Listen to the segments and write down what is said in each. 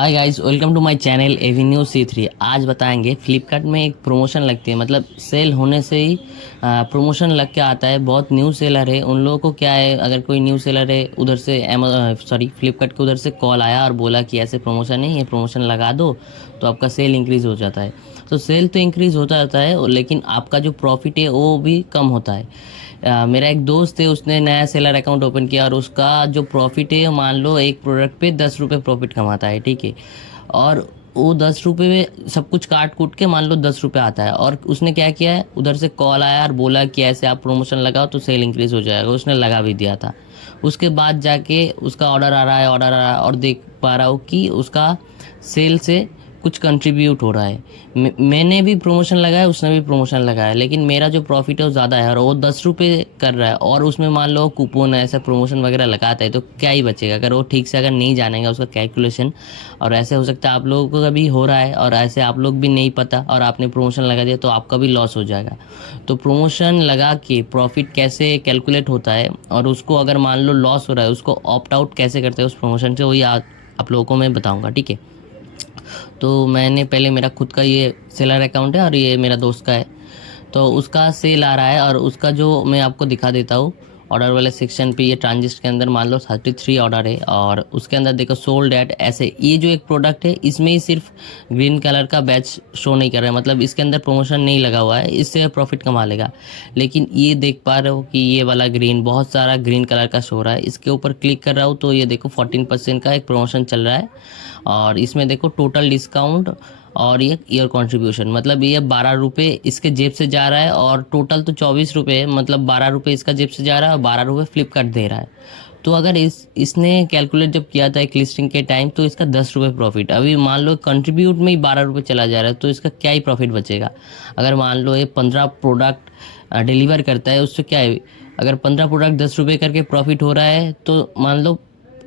Hi guys, welcome to my channel avenue C3। आज बताएंगे फ्लिपकार्ट में एक प्रमोशन लगती है, मतलब सेल होने से ही प्रमोशन लग के आता है। बहुत न्यू सेलर है, उन लोगों को क्या है, अगर कोई न्यू सेलर है उधर से फ्लिपकार्ट के उधर से कॉल आया और बोला कि ऐसे प्रमोशन है, ये प्रमोशन लगा दो तो आपका सेल इंक्रीज़ हो जाता है। तो सेल तो इंक्रीज़ होता रहता है, लेकिन आपका जो प्रॉफिट है वो भी कम होता है। मेरा एक दोस्त है, उसने नया सेलर अकाउंट ओपन किया और उसका जो प्रॉफिट है, मान लो एक प्रोडक्ट पे 10 रुपये प्रॉफिट कमाता है, ठीक है। और वो 10 रुपये में सब कुछ काट कूट के मान लो 10 रुपये आता है। और उसने क्या किया है, उधर से कॉल आया और बोला कि ऐसे आप प्रमोशन लगाओ तो सेल इंक्रीज हो जाएगा। उसने लगा भी दिया था। उसके बाद जाके उसका ऑर्डर आ रहा है, और देख पा रहा हूँ कि उसका सेल से कुछ कंट्रीब्यूट हो रहा है। मैंने भी प्रमोशन लगाया, उसने भी प्रमोशन लगाया, लेकिन मेरा जो प्रॉफिट है वो ज़्यादा है और वो 10 रुपये कर रहा है। और उसमें मान लो कूपन ऐसा प्रमोशन वगैरह लगाता है तो क्या ही बचेगा, अगर वो ठीक से अगर नहीं जानेगा उसका कैलकुलेशन। और ऐसे हो सकता है आप लोगों को कभी हो रहा है और ऐसे आप लोग भी नहीं पता और आपने प्रमोशन लगा दिया तो आपका भी लॉस हो जाएगा। तो प्रमोशन लगा के प्रॉफिट कैसे कैलकुलेट होता है और उसको अगर मान लो लॉस हो रहा है उसको ऑप्ट आउट कैसे करते हैं उस प्रमोशन से, वही आप लोगों को मैं बताऊंगा, ठीक है। तो मैंने पहले, मेरा खुद का ये सेलर अकाउंट है और ये मेरा दोस्त का है। तो उसका सेल आ रहा है और उसका जो मैं आपको दिखा देता हूँ। ऑर्डर वाले सेक्शन पे ये ट्रांजिस्ट के अंदर मान लो 33 ऑर्डर है और उसके अंदर देखो सोल्ड एट, ऐसे ये जो एक प्रोडक्ट है इसमें ही सिर्फ ग्रीन कलर का बैच शो नहीं कर रहा है, मतलब इसके अंदर प्रमोशन नहीं लगा हुआ है, इससे प्रॉफिट कमा लेगा। लेकिन ये देख पा रहे हो कि ये वाला ग्रीन, बहुत सारा ग्रीन कलर का शो रहा है। इसके ऊपर क्लिक कर रहा हूँ तो ये देखो 14% का एक प्रमोशन चल रहा है। और इसमें देखो टोटल डिस्काउंट और ये ईयर कंट्रीब्यूशन, मतलब ये 12 रुपये इसके जेब से जा रहा है और टोटल तो 24 रुपये है, मतलब 12 रुपये इसका जेब से जा रहा है और 12 रुपये फ्लिपकार्ट दे रहा है। तो अगर इसने कैलकुलेट जब किया था एक लिस्टिंग के टाइम तो इसका 10 रुपये प्रॉफिट, अभी मान लो कंट्रीब्यूट में ही 12 रुपये चला जा रहा है तो इसका क्या ही प्रॉफिट बचेगा। अगर मान लो ये 15 प्रोडक्ट डिलीवर करता है, उससे क्या है, अगर 15 प्रोडक्ट 10 रुपये करके प्रॉफिट हो रहा है तो मान लो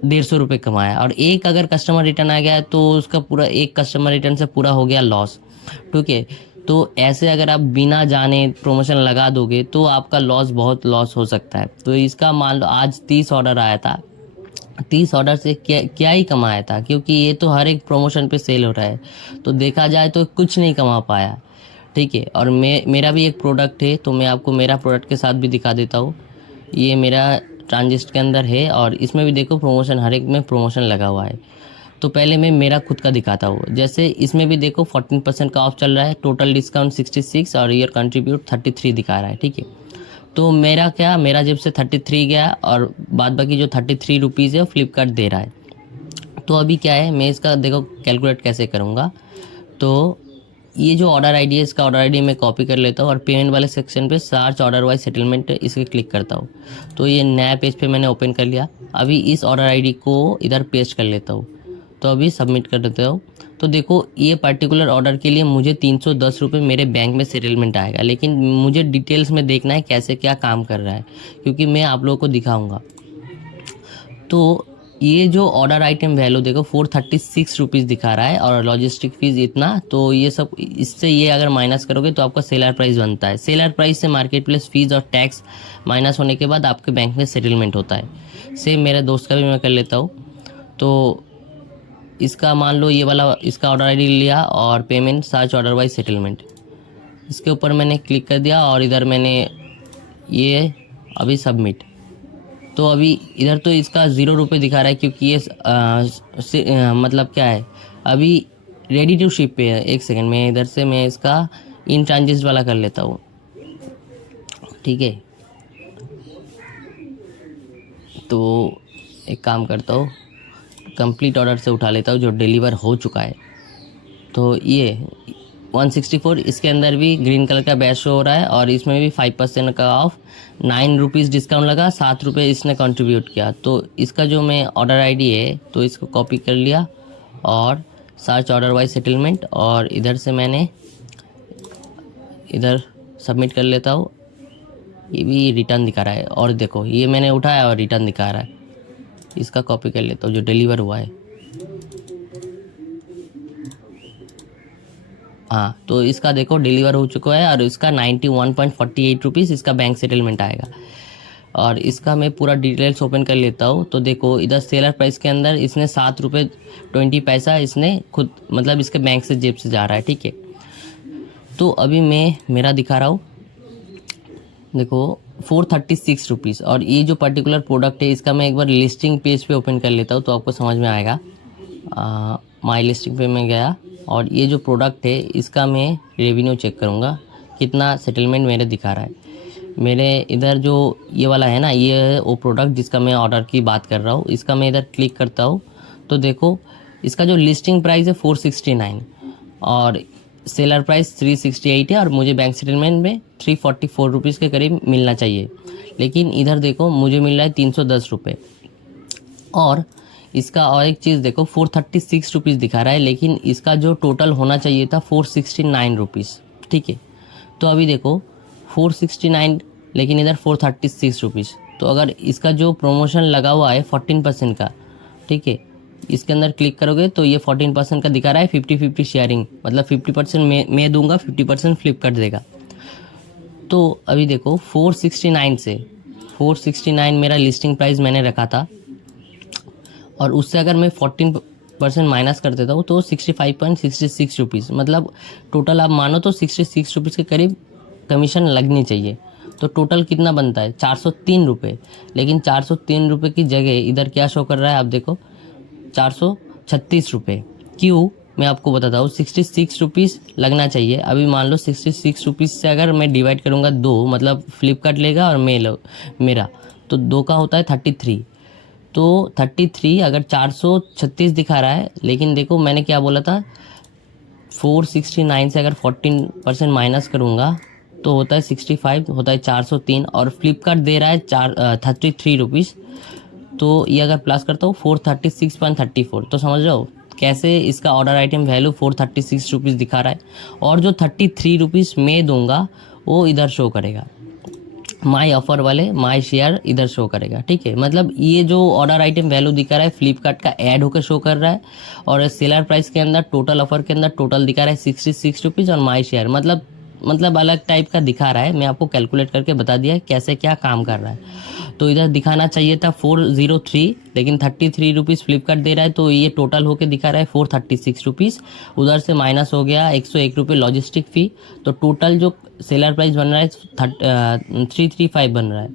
150 रुपये कमाया। और एक अगर कस्टमर रिटर्न आ गया तो उसका पूरा एक कस्टमर रिटर्न से पूरा हो गया लॉस, ठीक है। तो ऐसे अगर आप बिना जाने प्रमोशन लगा दोगे तो आपका लॉस, बहुत लॉस हो सकता है। तो इसका मान लो आज 30 ऑर्डर आया था, 30 ऑर्डर से क्या क्या ही कमाया था, क्योंकि ये तो हर एक प्रमोशन पे सेल हो रहा है। तो देखा जाए तो कुछ नहीं कमा पाया, ठीक है। और मेरा भी एक प्रोडक्ट है तो मैं आपको मेरा प्रोडक्ट के साथ भी दिखा देता हूँ। ये मेरा ट्रांजिस्ट के अंदर है और इसमें भी देखो प्रमोशन, हर एक में प्रमोशन लगा हुआ है। तो पहले मैं मेरा खुद का दिखाता हूँ। जैसे इसमें भी देखो 14% का ऑफ चल रहा है, टोटल डिस्काउंट 66 और ईयर कंट्रीब्यूट 33 दिखा रहा है, ठीक है। तो मेरा क्या, मेरा जेब से 33 गया और बाद बाकी जो 33 रुपीज़ है वो फ्लिपकार्ट दे रहा है। तो अभी क्या है, मैं इसका देखो कैलकुलेट कैसे करूँगा। तो ये जो ऑर्डर आईडी है, इसका ऑर्डर आईडी मैं कॉपी कर लेता हूँ और पेमेंट वाले सेक्शन पे सर्च ऑर्डर वाइज सेटलमेंट इसे क्लिक करता हूँ। तो ये नया पेज पे मैंने ओपन कर लिया। अभी इस ऑर्डर आईडी को इधर पेस्ट कर लेता हूँ। तो अभी सबमिट कर देता हूँ। तो देखो ये पर्टिकुलर ऑर्डर के लिए मुझे 310 रुपये मेरे बैंक में सेटलमेंट आएगा, लेकिन मुझे डिटेल्स में देखना है कैसे क्या काम कर रहा है, क्योंकि मैं आप लोगों को दिखाऊँगा। तो ये जो ऑर्डर आइटम वैल्यू देखो 436 रुपीज़ दिखा रहा है और लॉजिस्टिक फीस इतना। तो ये सब, इससे ये अगर माइनस करोगे तो आपका सेलर प्राइस बनता है। सेलर प्राइस से मार्केट प्लेस फीस और टैक्स माइनस होने के बाद आपके बैंक में सेटलमेंट होता है। सेम मेरे दोस्त का भी मैं कर लेता हूँ। तो इसका मान लो ये वाला, इसका ऑर्डर आई डी लिया और payment search order wise settlement, इसके ऊपर मैंने क्लिक कर दिया और इधर मैंने ये अभी सबमिट। तो अभी इधर तो इसका 0 रुपये दिखा रहा है, क्योंकि ये मतलब क्या है, अभी रेडी टू शिप पे है। एक सेकंड में इधर से मैं इसका इन ट्रांजिस्ट वाला कर लेता हूँ, ठीक है। तो एक काम करता हूँ, कंप्लीट ऑर्डर से उठा लेता हूँ जो डिलीवर हो चुका है। तो ये 164, इसके अंदर भी ग्रीन कलर का बैच शो हो रहा है और इसमें भी 5% का ऑफ, 9 रुपीज़ डिस्काउंट लगा, 7 रुपये इसने कंट्रीब्यूट किया। तो इसका जो मैं ऑर्डर आईडी है तो इसको कॉपी कर लिया और सर्च ऑर्डर वाइज सेटलमेंट, और इधर से मैंने इधर सबमिट कर लेता हूँ। ये भी रिटर्न दिखा रहा है और देखो ये मैंने उठाया और रिटर्न दिखा रहा है। इसका कॉपी कर लेता हूँ जो डिलीवर हुआ है। हाँ, तो इसका देखो डिलीवर हो चुका है और इसका 91.48 रुपीज़ इसका बैंक सेटलमेंट आएगा। और इसका मैं पूरा डिटेल्स ओपन कर लेता हूँ। तो देखो इधर सेलर प्राइस के अंदर इसने 7 रुपये 20 पैसा इसने खुद मतलब इसके बैंक से जेब से जा रहा है, ठीक है। तो अभी मैं मेरा दिखा रहा हूँ, देखो 436 रुपीज़। और ये जो पर्टिकुलर प्रोडक्ट है इसका मैं एक बार लिस्टिंग पेज पे ओपन कर लेता हूँ तो आपको समझ में आएगा। माई लिस्टिंग पे मैं गया और ये जो प्रोडक्ट है इसका मैं रेवेन्यू चेक करूँगा कितना सेटलमेंट मेरे दिखा रहा है। मेरे इधर जो ये वाला है ना, ये वो प्रोडक्ट जिसका मैं ऑर्डर की बात कर रहा हूँ, इसका मैं इधर क्लिक करता हूँ तो देखो इसका जो लिस्टिंग प्राइस है 469 और सेलर प्राइस 368 है और मुझे बैंक सेटलमेंट में 344 रुपीज़ के करीब मिलना चाहिए। लेकिन इधर देखो मुझे मिल रहा है 310 रुपये। और इसका और एक चीज़ देखो 436 रुपीज़ दिखा रहा है, लेकिन इसका जो टोटल होना चाहिए था 469 रुपीज़, ठीक है। तो अभी देखो 469 लेकिन इधर 436 रुपीज़। तो अगर इसका जो प्रमोशन लगा हुआ है 14% का, ठीक है, इसके अंदर क्लिक करोगे तो ये 14% का दिखा रहा है 50-50 शेयरिंग, मतलब 50% मैं दूंगा, 50% फ्लिपकार्ट देगा। तो अभी देखो 469 से 469 मेरा लिस्टिंग प्राइस मैंने रखा था और उससे अगर मैं 14% माइनस कर देता हूँ तो 65.66 रुपीज़, मतलब टोटल आप मानो तो 66 रुपीज़ के करीब कमीशन लगनी चाहिए। तो टोटल कितना बनता है 403 रुपये। लेकिन 403 रुपये की जगह इधर क्या शो कर रहा है आप देखो 436 रुपये। क्यों, मैं आपको बताता हूँ। 66 रुपीज़ लगना चाहिए। अभी मान लो 66 रुपीज़ से अगर मैं डिवाइड करूँगा 2, मतलब फ्लिपकार्ट लेगा और मेरा तो 2 का होता है 33। तो 33 अगर 436 दिखा रहा है, लेकिन देखो मैंने क्या बोला था 469 से अगर 14% माइनस करूँगा तो होता है 65, होता है 403 और फ्लिपकार्ट दे रहा है 33 रुपीज़। तो ये अगर प्लस करता हूँ 436.34, तो समझ रहे हो कैसे इसका ऑर्डर आइटम वैल्यू 436 रुपीज़ दिखा रहा है। और जो 33 रुपीज़ मैं दूंगा वो इधर शो करेगा, माई ऑफर वाले माई शेयर इधर शो करेगा, ठीक है। मतलब ये जो ऑर्डर आइटम वैल्यू दिखा रहा है फ्लिपकार्ट का ऐड होकर शो कर रहा है और सेलर प्राइस के अंदर टोटल ऑफर के अंदर टोटल दिखा रहा है 66 रुपीज़ और माई शेयर मतलब अलग टाइप का दिखा रहा है। मैं आपको कैलकुलेट करके बता दिया है कैसे क्या काम कर रहा है। तो इधर दिखाना चाहिए था 403, लेकिन 33 रुपीज़ फ्लिपकार्ट दे रहा है तो ये टोटल होके दिखा रहा है 436 रुपीज़। उधर से माइनस हो गया 101 रुपये लॉजिस्टिक फ़ी, तो टोटल जो सेलर प्राइस बन रहा है 335 बन रहा है।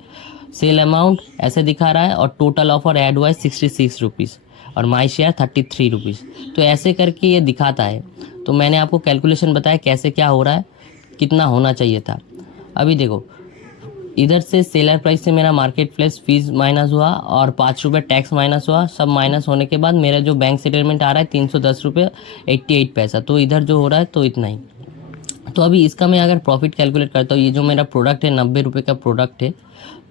सेल अमाउंट ऐसे दिखा रहा है और टोटल ऑफर ऐड हुआ है 66 रुपीज़ और माई शेयर 33 रुपीज़। तो ऐसे करके ये दिखाता है। तो मैंने आपको कैलकुलेशन बताया कैसे क्या हो रहा है, कितना होना चाहिए था। अभी देखो इधर से सेलर प्राइस से मेरा मार्केट प्लेस फीस माइनस हुआ और 5 रुपये टैक्स माइनस हुआ। सब माइनस होने के बाद मेरा जो बैंक सेटलमेंट आ रहा है 310 रुपये 88 पैसा। तो इधर जो हो रहा है तो इतना ही। तो अभी इसका मैं अगर प्रॉफिट कैलकुलेट करता हूँ, ये जो मेरा प्रोडक्ट है 90 रुपये का प्रोडक्ट है,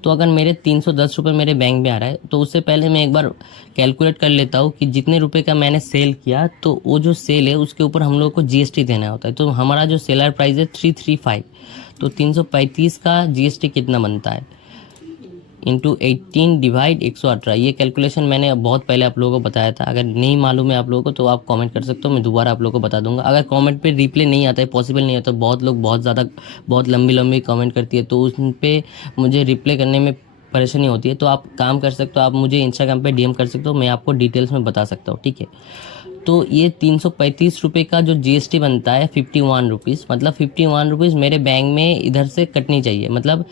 तो अगर मेरे 310 रुपये मेरे बैंक में आ रहा है तो उससे पहले मैं एक बार कैलकुलेट कर लेता हूँ कि जितने रुपए का मैंने सेल किया तो वो जो सेल है उसके ऊपर हम लोग को जीएसटी देना होता है। तो हमारा जो सेलर प्राइस है 335, तो 335 का जीएसटी कितना बनता है इंटू 18 डिवाइड 118। ये कैलकुलेशन मैंने बहुत पहले आप लोगों को बताया था। अगर नहीं मालूम है आप लोगों को तो आप कमेंट कर सकते हो, मैं दोबारा आप लोगों को बता दूंगा। अगर कमेंट पे रिप्लाई नहीं आता है, पॉसिबल नहीं होता, बहुत लोग बहुत लंबी कमेंट करती है तो उन पर मुझे रिप्लाई करने में परेशानी होती है। तो आप काम कर सकते हो, आप मुझे इंस्टाग्राम पे डीएम कर सकते हो, मैं आपको डिटेल्स में बता सकता हूँ, ठीक है। तो ये 335 रुपये का जो जीएसटी बनता है 51 रुपीज़, मतलब 51 रुपीज़ मेरे बैंक में इधर से कटनी चाहिए। मतलब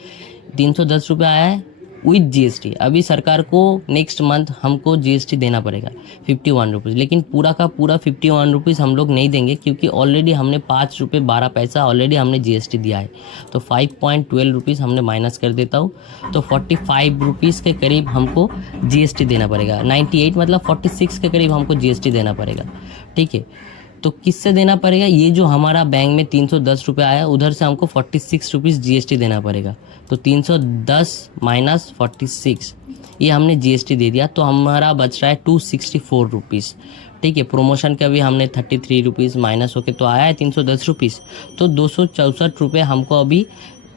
310 रुपये आया है विथ जीएसटी। अभी सरकार को नेक्स्ट मंथ हमको जीएसटी देना पड़ेगा 51 रुपीज़, लेकिन पूरा का पूरा 51 रुपीज़ हम लोग नहीं देंगे क्योंकि ऑलरेडी हमने 5 रुपये 12 पैसा ऑलरेडी हमने जीएसटी दिया है। तो 5.12 रुपीज़ हमने माइनस कर देता हूँ, तो 45 रुपीज़ के करीब हमको जीएसटी देना पड़ेगा। 98 मतलब 46 के करीब हमको जीएसटी देना पड़ेगा, ठीक है। तो किससे देना पड़ेगा, ये जो हमारा बैंक में 310 रुपये आया उधर से हमको 46 रुपीज़ जीएसटी देना पड़ेगा। तो 310 माइनस 46 ये हमने जीएसटी दे दिया, तो हमारा बच रहा है 264 रुपीज़, ठीक है। प्रमोशन का भी हमने 33 रुपीज़ माइनस होके तो आया है 310 रुपीज़, तो 264 रुपये हमको अभी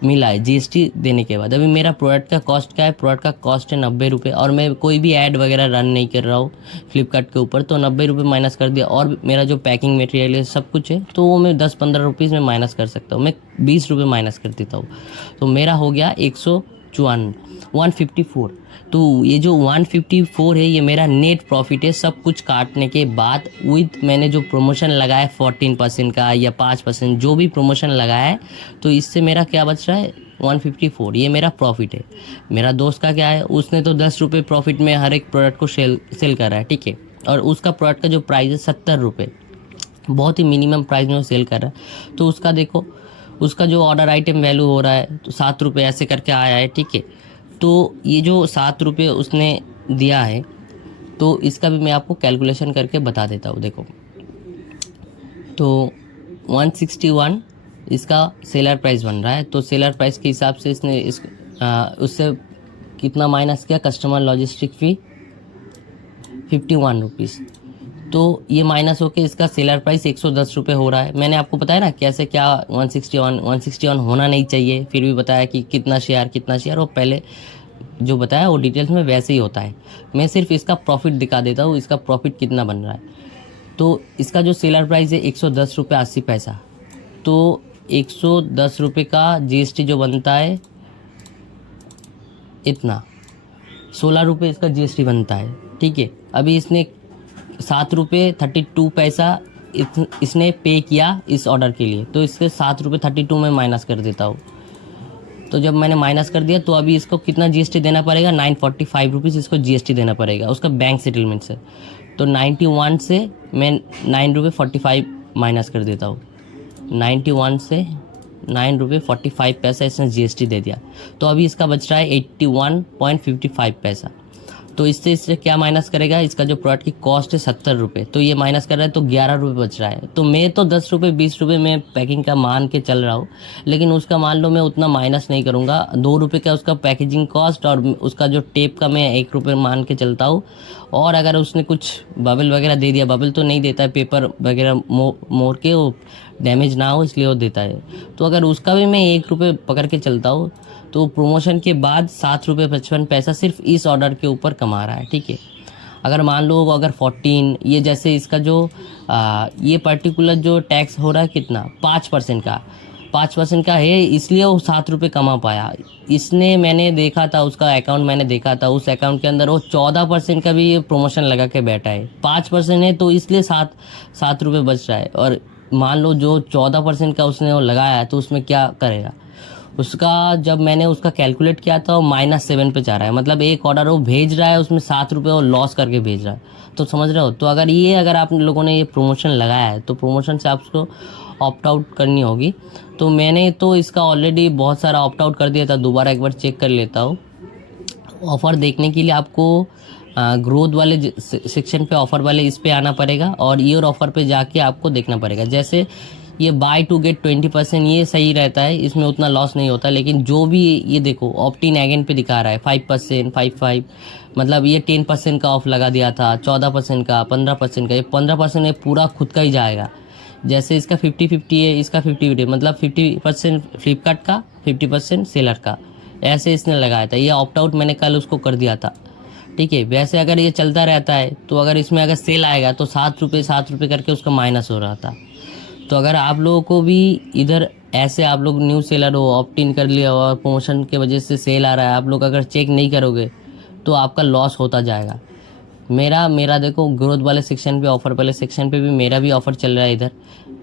मिला है जीएसटी देने के बाद। अभी मेरा प्रोडक्ट का कॉस्ट क्या है, प्रोडक्ट का कॉस्ट है 90 रुपये और मैं कोई भी ऐड वगैरह रन नहीं कर रहा हूँ फ्लिपकार्ट के ऊपर, तो 90 रुपये माइनस कर दिया। और मेरा जो पैकिंग मटेरियल है सब कुछ है तो वो मैं 10-15 रुपीज़ में माइनस कर सकता हूँ, मैं 20 रुपये माइनस कर देता हूँ, तो मेरा हो गया 154। तो ये जो 154 है ये मेरा नेट प्रॉफिट है सब कुछ काटने के बाद, विद मैंने जो प्रमोशन लगाया 14% का या 5% जो भी प्रमोशन लगाया है, तो इससे मेरा क्या बच रहा है 154। ये मेरा प्रॉफिट है। मेरा दोस्त का क्या है, उसने तो 10 रुपये प्रॉफिट में हर एक प्रोडक्ट को सेल करा है, ठीक है। और उसका प्रोडक्ट का जो प्राइस है 70 रुपये, बहुत ही मिनिमम प्राइस में वो सेल कर रहा है। तो उसका देखो, उसका जो ऑर्डर आइटम वैल्यू हो रहा है तो 7 रुपये ऐसे करके आया है, ठीक है। तो ये जो 7 रुपये उसने दिया है, तो इसका भी मैं आपको कैलकुलेशन करके बता देता हूँ। देखो, तो 161 इसका सेलर प्राइस बन रहा है। तो सेलर प्राइस के हिसाब से इसने उससे कितना माइनस किया, कस्टमर लॉजिस्टिक फ़ी 51 रुपीज़। तो ये माइनस होकर इसका सेलर प्राइस 110 रुपये हो रहा है। मैंने आपको बताया ना कैसे क्या 161 होना नहीं चाहिए, फिर भी बताया कि कितना शेयर, वो पहले जो बताया वो डिटेल्स में वैसे ही होता है। मैं सिर्फ इसका प्रॉफिट दिखा देता हूँ, इसका प्रॉफिट कितना बन रहा है। तो इसका जो सेलर प्राइस है 110 रुपये 80 पैसा। तो 110 रुपये का जीएसटी जो बनता है इतना, 16 रुपये इसका जीएसटी बनता है, ठीक है। अभी इसने 7 रुपये 32 पैसा इसने पे किया इस ऑर्डर के लिए, तो इसके 7 रुपये 32 में माइनस कर देता हूँ। तो जब मैंने माइनस कर दिया तो अभी इसको कितना जीएसटी देना पड़ेगा, 945 रुपीज़ इसको जीएसटी देना पड़ेगा उसका बैंक सेटलमेंट से। तो 91 से मैं 9 रुपये 45 माइनस कर देता हूँ। 91 से 9 रुपये 45 पैसा इसने जीएसटी दे दिया। तो अभी इसका बच रहा है 81.55 पैसा। तो इससे क्या माइनस करेगा, इसका जो प्रोडक्ट की कॉस्ट है 70 रुपये, तो ये माइनस कर रहा है तो 11 रुपये बच रहा है। तो मैं तो 10 रुपये 20 रुपये में पैकिंग का मान के चल रहा हूँ, लेकिन उसका मान लो मैं उतना माइनस नहीं करूँगा। 2 रुपये का उसका पैकेजिंग कॉस्ट और उसका जो टेप का मैं 1 रुपये मान के चलता हूँ। और अगर उसने कुछ बबल वगैरह दे दिया, बबल तो नहीं देता है, पेपर वगैरह मोड़ के वो डैमेज ना हो इसलिए वो देता है। तो अगर उसका भी मैं 1 रुपये पकड़ के चलता हूँ तो प्रमोशन के बाद 7 रुपये 55 पैसा सिर्फ इस ऑर्डर के ऊपर कमा रहा है, ठीक है। अगर मान लो अगर 14, ये जैसे इसका जो ये पर्टिकुलर जो टैक्स हो रहा है कितना 5% का, 5% का है, इसलिए वो 7 रुपये कमा पाया। इसने मैंने देखा था उसका अकाउंट, मैंने देखा था उस अकाउंट के अंदर वो 14% का भी प्रमोशन लगा के बैठा है। 5% है तो इसलिए 7 रुपये बच रहा है। और मान लो जो 14% का उसने वो लगाया है तो उसमें क्या करेगा, उसका जब मैंने उसका कैलकुलेट किया था वो -7 पे जा रहा है। मतलब एक ऑर्डर वो भेज रहा है उसमें 7 रुपये वो लॉस करके भेज रहा है। तो समझ रहे हो। तो अगर आप लोगों ने ये प्रमोशन लगाया है तो प्रमोशन से आपको ऑप्ट आउट करनी होगी। तो मैंने तो इसका ऑलरेडी बहुत सारा ऑप्ट आउट कर दिया था, दोबारा एक बार चेक कर लेता हूँ। ऑफ़र देखने के लिए आपको ग्रोथ वाले सेक्शन पे, ऑफ़र वाले इस पे आना पड़ेगा और ईयर ऑफ़र पे जाके आपको देखना पड़ेगा। जैसे ये बाय टू गेट 20%, ये सही रहता है, इसमें उतना लॉस नहीं होता। लेकिन जो भी ये देखो ऑप्टिन अगेन पे दिखा रहा है 5%, 55, मतलब ये 10% का ऑफ लगा दिया था, 14% का, 15% का। ये 15% ये पूरा खुद का ही जाएगा। जैसे इसका 50-50 है, इसका 50-50, मतलब 50% फ्लिपकार्ट का, 50% सेलर का, ऐसे इसने लगाया था। ये ऑप्ट आउट मैंने कल उसको कर दिया था, ठीक है। वैसे अगर ये चलता रहता है तो अगर इसमें अगर सेल आएगा तो 7 रुपये करके उसका माइनस हो रहा था। तो अगर आप लोगों को भी इधर ऐसे, आप लोग न्यू सेलर हो, ऑप्ट इन कर लिया और प्रमोशन के वजह से सेल आ रहा है, आप लोग अगर चेक नहीं करोगे तो आपका लॉस होता जाएगा। मेरा देखो ग्रोथ वाले सेक्शन पे, ऑफ़र वाले सेक्शन पे भी मेरा भी ऑफ़र चल रहा है। इधर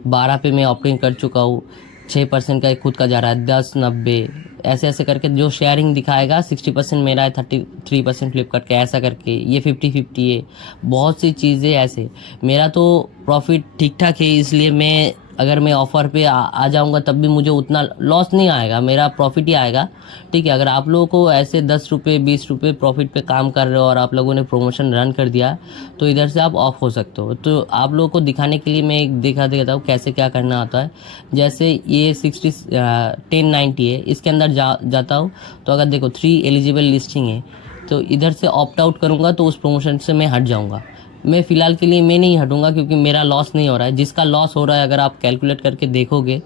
12 पे मैं ऑप्ट इन कर चुका हूँ, 6% का खुद का जा रहा है, 10, 90 ऐसे करके जो शेयरिंग दिखाएगा 60% मेरा है, 33% फ्लिपकार्ट का, ऐसा करके ये 50-50 है। बहुत सी चीज़ें ऐसे, मेरा तो प्रॉफिट ठीक ठाक है, इसलिए अगर मैं ऑफ़र पे आ जाऊँगा तब भी मुझे उतना लॉस नहीं आएगा, मेरा प्रॉफिट ही आएगा, ठीक है। अगर आप लोगों को ऐसे 10 रुपये 20 रुपये प्रॉफिट पे काम कर रहे हो और आप लोगों ने प्रमोशन रन कर दिया तो इधर से आप ऑफ हो सकते हो। तो आप लोगों को दिखाने के लिए मैं एक दिखा देता हूँ कैसे क्या करना होता है। जैसे ये 1090 है, इसके अंदर जाता हूँ तो अगर देखो 3 एलिजिबल लिस्टिंग है तो इधर से ऑप्ट आउट करूँगा तो उस प्रमोशन से मैं हट जाऊँगा। मैं फ़िलहाल के लिए मैं नहीं हटूँगा क्योंकि मेरा लॉस नहीं हो रहा है। जिसका लॉस हो रहा है अगर आप कैलकुलेट करके देखोगे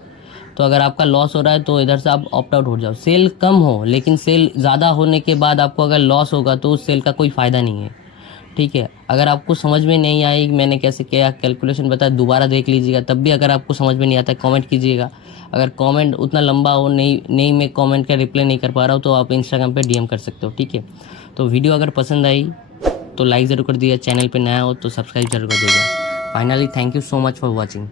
तो अगर आपका लॉस हो रहा है तो इधर से आप ऑप्ट आउट हो जाओ। सेल कम हो, लेकिन सेल ज़्यादा होने के बाद आपको अगर लॉस होगा तो उस सेल का कोई फ़ायदा नहीं है, ठीक है। अगर आपको समझ में नहीं आई मैंने कैसे क्या कैलकुलेशन बताया, दोबारा देख लीजिएगा। तब भी अगर आपको समझ में नहीं आता कमेंट कीजिएगा। अगर कमेंट उतना लंबा हो, नहीं मैं कमेंट का रिप्लाई नहीं कर पा रहा हूँ, तो आप इंस्टाग्राम पे डीएम कर सकते हो, ठीक है। तो वीडियो अगर पसंद आई तो लाइक ज़रूर कर दीजिए, चैनल पे नया हो तो सब्सक्राइब जरूर कर दीजिए। Finally thank you so much for watching.